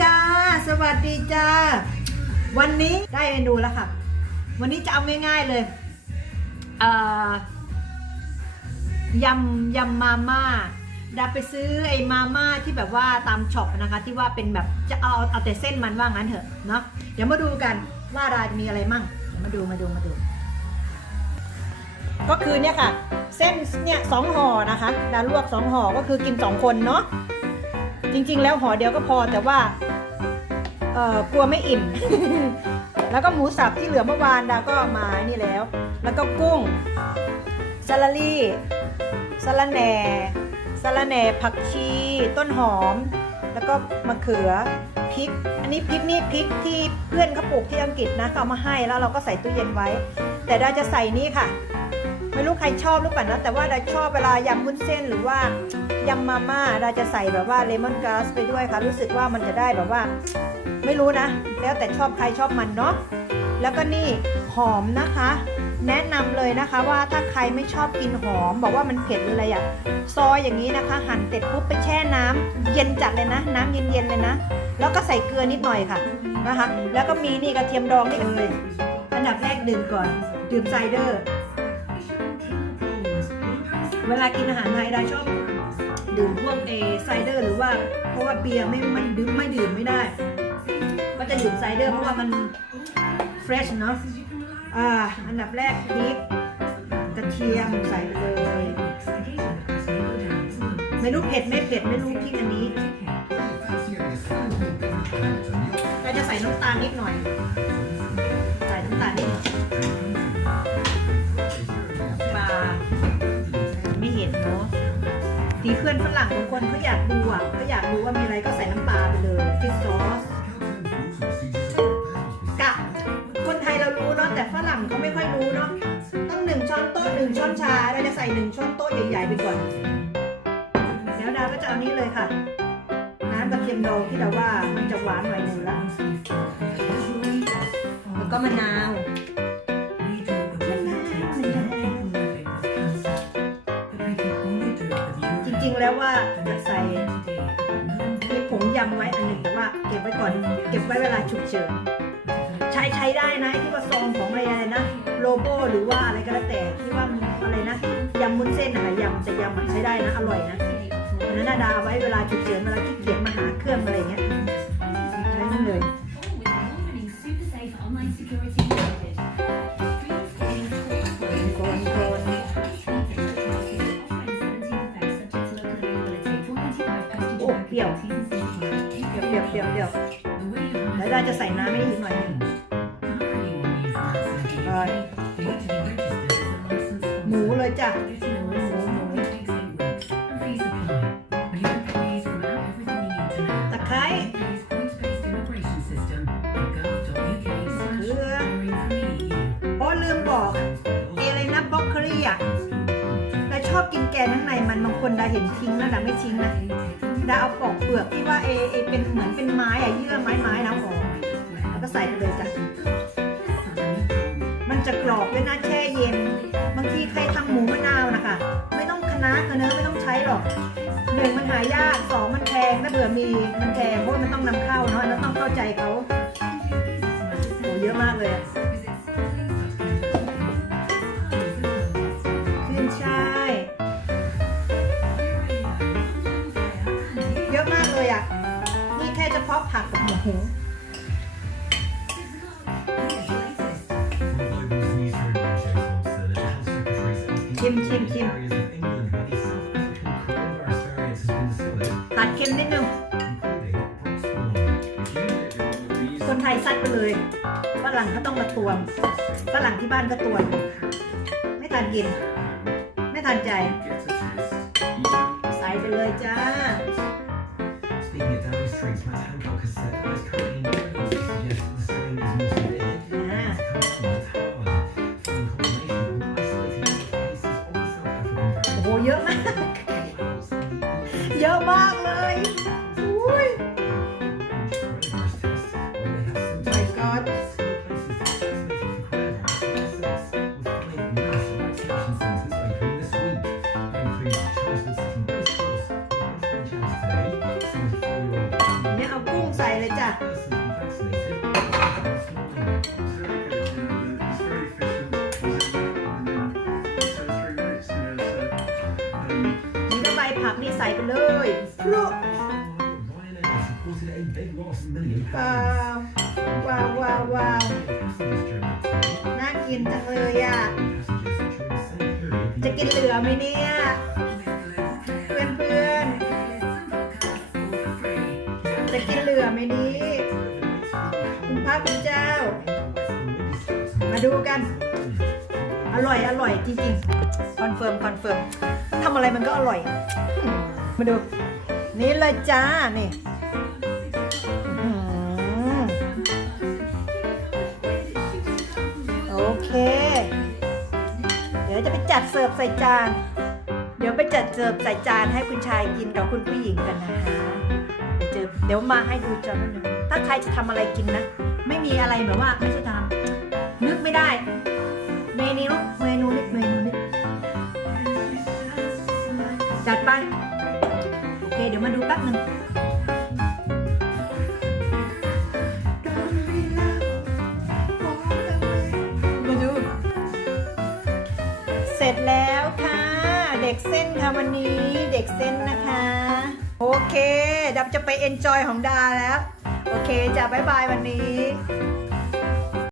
จ้า สวัสดีจ้า วันนี้ได้เมนูแล้วค่ะ วันนี้จะเอาง่ายๆเลยเยำยำมาม่าดาไปซื้อไอ้มาม่าที่แบบว่าตามช็อปนะคะ ที่ว่าเป็นแบบจะเอาเอาแต่เส้นมันว่างั้นเถอะเนาะเดี๋ยวมาดูกันว่าดาจะมีอะไรมั่งเดี๋ยวมาดูมาดูมาดู ก็คือเนี่ยค่ะ เส้นเนี่ยสองห่อนะคะ ดาลวกสองห่อก็คือกินสองคนเนาะ จริงๆ แล้วห่อเดียวก็พอแต่ว่าเอ่อกลัวไม่อิ่ม แล้วก็หมูสับที่เหลือเมื่อวานดาก็มานี่แล้ว แล้วก็กุ้งซาลาลี่สะระแหน่สะระแหน่ผักชี ต้นหอม แล้วก็มะเขือพริก อันนี้พริกนี่พริกที่เพื่อนเขาปลูกที่อังกฤษนะเขาเอามาให้แล้วเราก็ใส่ตู้เย็นไว้ แต่ดาจะใส่นี่ค่ะ ไม่รู้ใครชอบหรือเปล่านะแต่ว่าดาชอบเวลายำวุ้นเส้นหรือว่า ยำมาม่าดาจะใส่แบบว่าเลมอนก a าสไปด้วยค่ะ รู้สึกว่ามันจะได้แบบว่า ไม่รู้นะ แล้วแต่ชอบใครชอบมันเนาะแล้วก็นี่หอมนะคะ แนะนำเลยนะคะว่าถ้าใครไม่ชอบกินหอม บอกว่ามันเผ็ดอะไรอะซอยอย่างนี้นะคะ หั่นเสร็จปุ๊บไปแช่น้ำเย็นจัดเลยนะ น้ำเย็นๆเลยนะ แล้วก็ใส่เกลือนิดหน่อยค่ะนะคะ แล้วก็มีนี่กระเทียมดองนี่เลยอันดับแรกดื่มก่อนดื่มไซเดอร์ เวลากินอาหารไทยได้ชอบ ดื่มพวกเอไซเดอร์หรือว่าเพราะว่าเบียร์ไม่มันดื่มไม่ดื่มไม่ได้ ก็จะดื่มไซเดอร์เพราะว่ามันเฟรชเนาะอ่าอันดับแรกพริกกระเทียมใส่ไปเลยไม่รู้เผ็ดไม่เผ็ดไม่รู้พริกอันนี้เราจะใส่น้ำตาลนิดหน่อย ใส่น้ำตาลนิดหน่อย ทีเพื่อนฝรั่งบางคนเขาอยากดูอะเขาอยากดูว่ามีอะไรก็ใส่น้ำปลาไปเลยฟิชซอสกะคนไทยเรารู้เนาะแต่ฝรั่งเขาไม่ค่อยรู้เนาะต้องหนึ่งช้อนโต๊ะหนึ่งช้อนชาเราจะใส่หนึ่งช้อนโต๊ะใหญ่ๆไปก่อนแล้วดาก็จะเอานี้เลยค่ะ น้ำกระเทียมดองที่เราว่ามันจะหวานหน่อยหนึ่งแล้วแล้วก็มะนาว ริงแล้วว่าจะใส่มีผงยำไว้อันหนึ่งแต่ว่าเก็บไว้ก่อน เก็บไว้เวลาฉุกเฉินใช้ใช้ได้นะที่ว่าซองของอะไรนะ โลโบหรือว่าอะไรก็แล้วแต่ที่ว่าอะไรนะยำมุ้นเส้นนะคะยำแต่ยำมันใช้ได้นะอร่อยนะอันนั้นาดาไว้เวลาฉุกเฉินเวลาขี้เกียจมาหาเครื่องอะไรอย่างเงี้ยใช้นั่นเลย ยวเปรี้ยวเปรี้ยวเปรี้ยวแล้วเราจะใส่น้ำให้อีกหน่อยหนึงหมูเลยจ้ะตะไคร้เกลือโอ้ลืมบอกออะไรนะบล็อกเคอรี่อะเราชอบกินแกงข้างในมันบางคนดาเห็นทิ้งนะดาไม่ทิ้งนะ ดาเอาปอกเปลือกที่ว่าเอเอเป็นเหมือนเป็นไม้อะเยื่อไม้ไม้นะออกแล้วก็ใส่ไปเลยจ้ะมันจะกรอบด้วยนะแช่เย็น บางทีใครทำหมูมะนาวนะคะ ไม่ต้องคะน้าคะเนื้อไม่ต้องใช้หรอกหนึ่งมันหายากสองมันแพงถ้าเบื่อมีมันแพงเพราะมันต้องนำเข้าเนาะแล้วต้องเข้าใจเขาโหเยอะมากเลยอะ ผักกับหมูชิมชิมชิมตัดเค็มนิดนึง คนไทยซัดไปเลยฝรั่งเขาต้องมาตวงฝรั่งที่บ้านก็ตวงไม่ทานกิน ไม่ทานใจ ใส่ไปเลยจ้า Speaking of Downing Street, Matt Hancock เยอะมากเลย ไปเลยพลุ Ryanair supported a big loss million ว้าวว้าวว้าวว้าวน่ากินจังเลยอะ จะกินเหลือไหมเนี่ยเพื่อนเพื่อนจะกินเหลือไหมนี้คุณพระคุณเจ้า มาดูกัน อร่อยอร่อยจริงๆคอนเฟิร์มคอนเฟิร์มทำอะไรมันก็อร่อย มาดูนี่เลยจ้า นี่โอเค เดี๋ยวจะไปจัดเสิร์ฟใส่จาน เดี๋ยวไปจัดเสิร์ฟใส่จานให้คุณชายกินกับคุณผู้หญิงกันนะคะ เดี๋ยวเดี๋ยวมาให้ดูจานนึงถ้าใครจะทำอะไรกินนะ ไม่มีอะไรแบบว่าไม่ใช่ทำนึกไม่ได้ เมนูเมนูนี้เมนูนี้จัดไป เดี๋ยวมาดูแป๊บหนึ่งมาดู เสร็จแล้วค่ะ เด็กเส้นค่ะวันนี้เด็กเส้นนะคะ โอเค ดับจะไปเอนจอยของดาแล้ว โอเคจะบ๊ายบายวันนี้